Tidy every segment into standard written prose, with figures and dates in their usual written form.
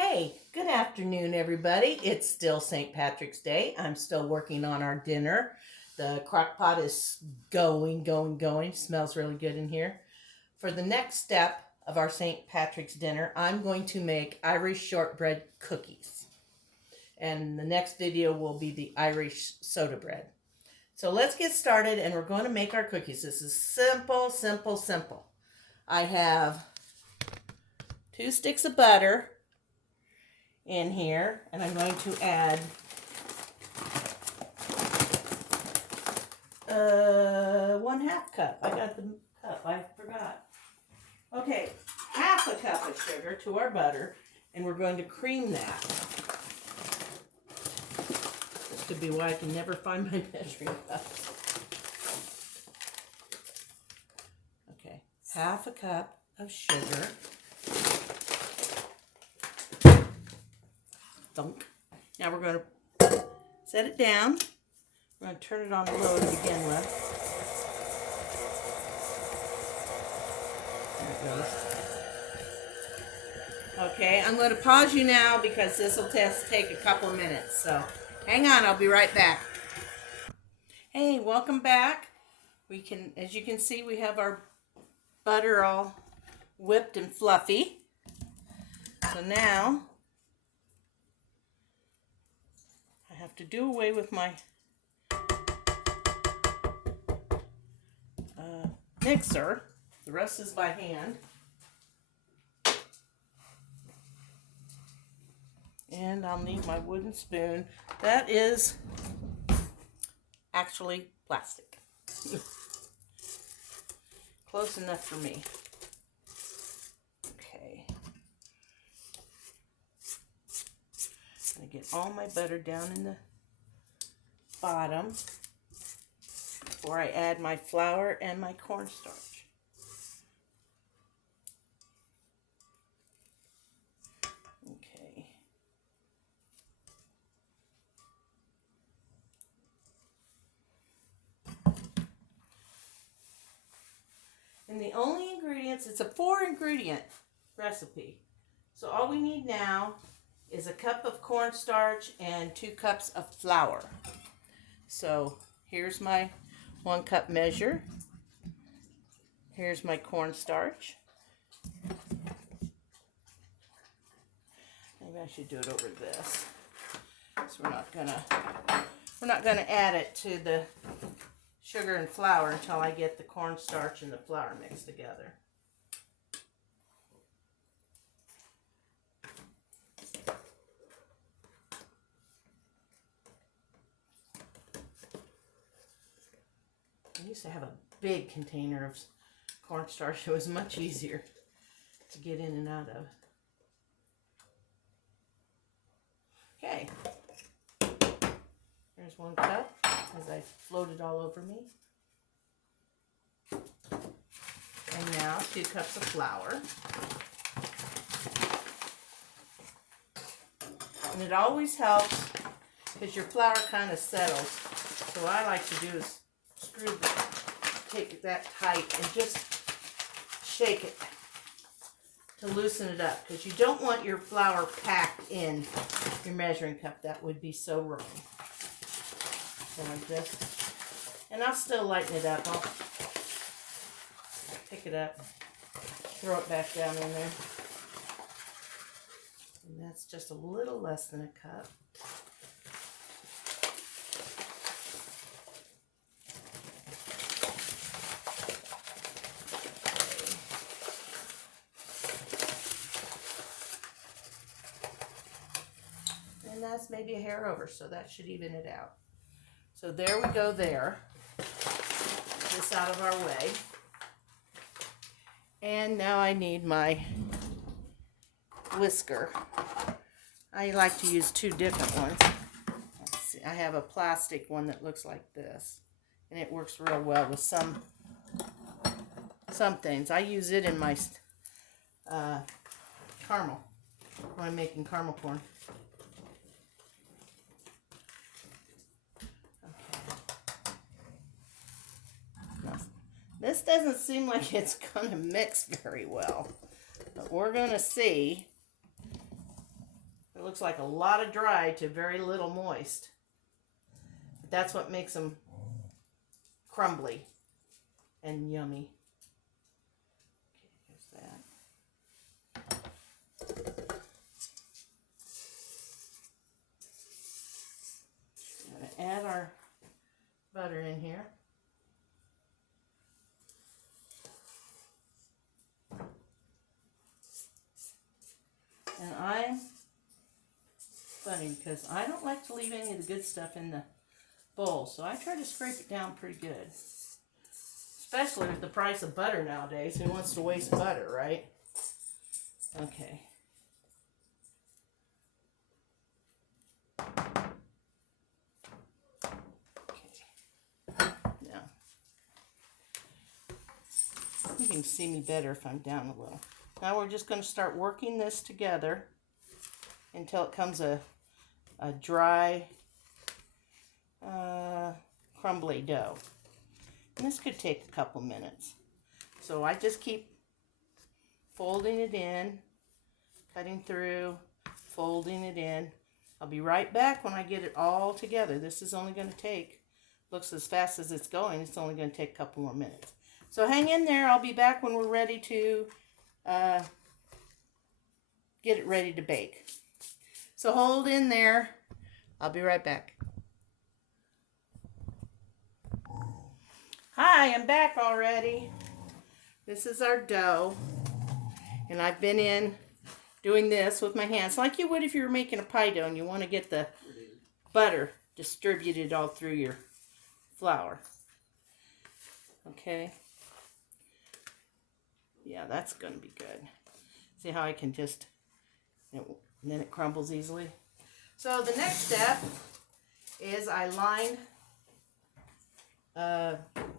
Hey, good afternoon, everybody. It's still St. Patrick's Day. I'm still working on our dinner. The crock pot is going. Smells really good in here. For the next step of our St. Patrick's dinner, I'm going to make Irish shortbread cookies. And the next video will be the Irish soda bread. So let's get started and we're going to make our cookies. This is simple. I have 2 sticks of butter in here, and I'm going to add 1/2 cup. I got the cup, I forgot. Okay, 1/2 cup of sugar to our butter, and we're going to cream that. This could be why I can never find my measuring cup. Okay, 1/2 cup of sugar. Now we're going to set it down. We're going to turn it on low to begin with. There it goes. Okay, I'm going to pause you now because this will take a couple of minutes. So hang on, I'll be right back. Hey, welcome back. As you can see, we have our butter all whipped and fluffy. So now I have to do away with my mixer. The rest is by hand. And I'll need my wooden spoon. That is actually plastic. Close enough for me. Okay. I'm going to get all my butter down in the bottom before I add my flour and my cornstarch. Okay. And the only ingredients, it's a 4-ingredient recipe. So all we need now is a cup of cornstarch and 2 cups of flour. So here's my 1 cup measure. Here's my cornstarch. Maybe I should do it over this. So we're not gonna add it to the sugar and flour until I get the cornstarch and the flour mixed together. I used to have a big container of cornstarch. It was much easier to get in and out of. Okay. There's 1 cup as I floated all over me. And now 2 cups of flour. And it always helps because your flour kind of settles. So what I like to do is take it that tight and just shake it to loosen it up, because you don't want your flour packed in your measuring cup. That would be so wrong. So I'll still lighten it up. I'll pick it up, throw it back down in there. And that's just a little less than a cup. And that's maybe a hair over, so that should even it out. So there we go there. This out of our way. And now I need my whisker. I like to use 2 different ones. Let's see. I have a plastic one that looks like this, and it works real well with some things. I use it in my caramel when I'm making caramel corn. This doesn't seem like it's going to mix very well, but we're going to see. It looks like a lot of dry to very little moist. But that's what makes them crumbly and yummy. Okay, there's that. I'm going to add our butter in here. And I'm funny because I don't like to leave any of the good stuff in the bowl, so I try to scrape it down pretty good. Especially with the price of butter nowadays. Who wants to waste butter, right? Okay. Now, you can see me better if I'm down a little. Now we're just going to start working this together until it comes a dry, crumbly dough. And this could take a couple minutes. So I just keep folding it in, cutting through, folding it in. I'll be right back when I get it all together. This is only going to take, looks as fast as it's going, it's only going to take a couple more minutes. So hang in there. I'll be back when we're ready to get it ready to bake. So hold in there. I'll be right back. Hi, I'm back already. This is our dough. And I've been in doing this with my hands like you would if you were making a pie dough and you want to get the butter distributed all through your flour. Okay. Yeah, that's going to be good. See how I can just, and then it crumbles easily. So the next step is I line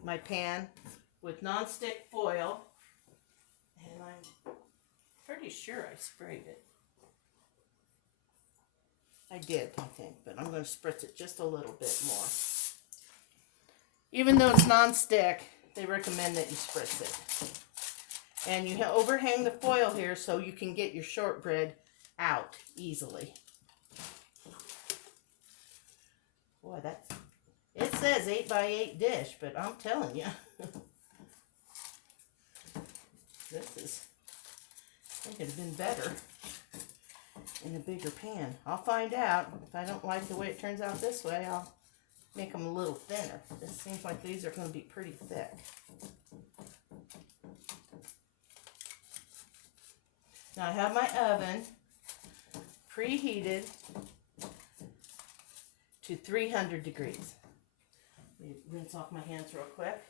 my pan with non-stick foil, and I'm pretty sure I sprayed it. I did, I think, but I'm going to spritz it just a little bit more. Even though it's non-stick, they recommend that you spritz it. And you overhang the foil here so you can get your shortbread out easily. Boy, it says 8x8 dish, but I'm telling you, I could have been better in a bigger pan. I'll find out. If I don't like the way it turns out this way, I'll make them a little thinner. This seems like these are going to be pretty thick. Now I have my oven preheated to 300 degrees. Let me rinse off my hands real quick.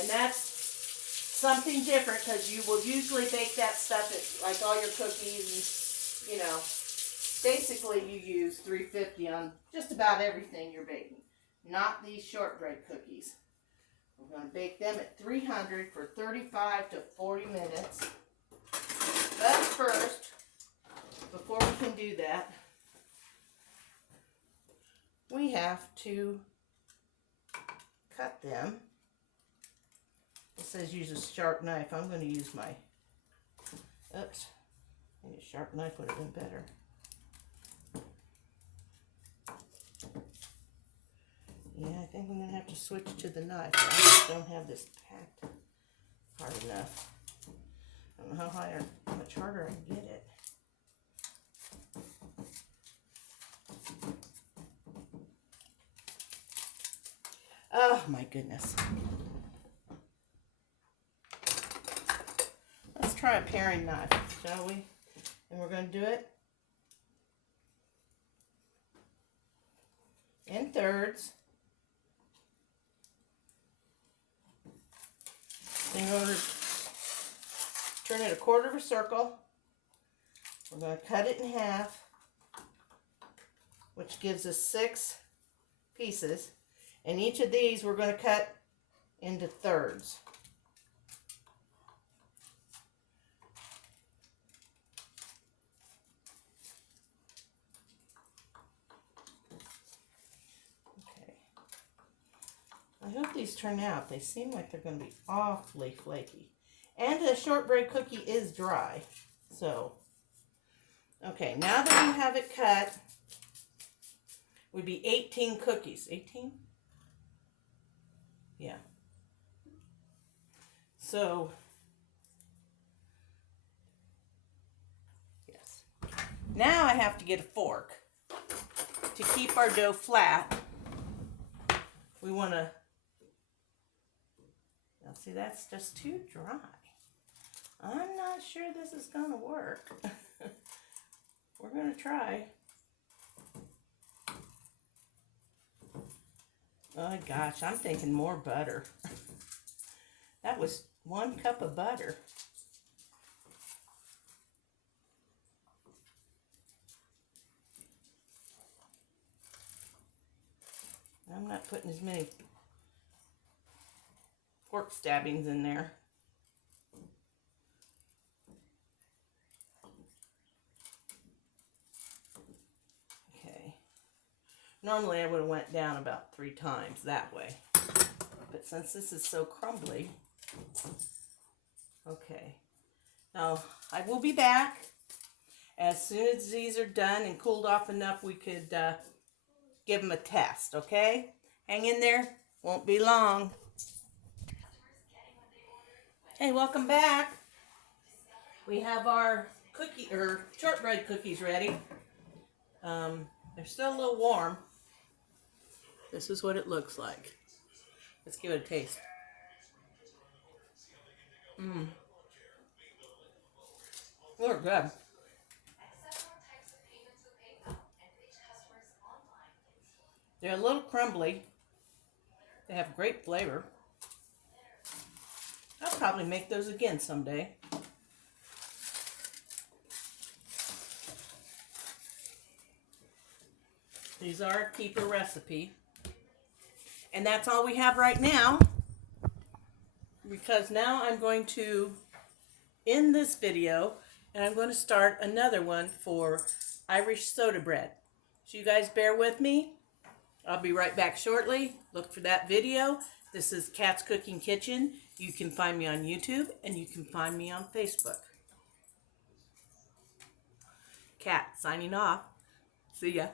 And that's something different because you will usually bake that stuff at, like all your cookies and, you know, basically you use 350 on just about everything you're baking. Not these shortbread cookies. We're going to bake them at 300 for 35 to 40 minutes. But first, before we can do that, we have to cut them. It says use a sharp knife. I'm going to use my, oops, maybe a sharp knife would have been better. Yeah, I think I'm going to have to switch to the knife. I just don't have this packed hard enough. I don't know how much harder I can get it. Oh my goodness. Let's try a paring knife, shall we? And we're going to do it in thirds. Then we're going to turn it a quarter of a circle. We're going to cut it in half, which gives us 6 pieces. And each of these we're going to cut into thirds. Okay. I hope these turn out. They seem like they're going to be awfully flaky. And the shortbread cookie is dry. So Okay, now that you have it cut, would be 18 cookies. 18? Yeah. So, yes. Now I have to get a fork. To keep our dough flat, we want to, now see, that's just too dry. I'm not sure this is going to work. We're going to try. Oh gosh, I'm thinking more butter. That was 1 cup of butter. I'm not putting as many fork stabbings in there. Okay. Normally I would have went down about 3 times that way. But since this is so crumbly, okay. Now, I will be back as soon as these are done and cooled off enough we could give them a test, okay? Hang in there. Won't be long. Hey, welcome back. We have our shortbread cookies ready. They're still a little warm. This is what it looks like. Let's give it a taste. They're good. They're a little crumbly. They have great flavor. I'll probably make those again someday. These are a keeper recipe. And that's all we have right now. Because now I'm going to end this video and I'm going to start another one for Irish soda bread. So you guys bear with me. I'll be right back shortly. Look for that video. This is Kat's Cooking Kitchen. You can find me on YouTube and you can find me on Facebook. Kat signing off. See ya.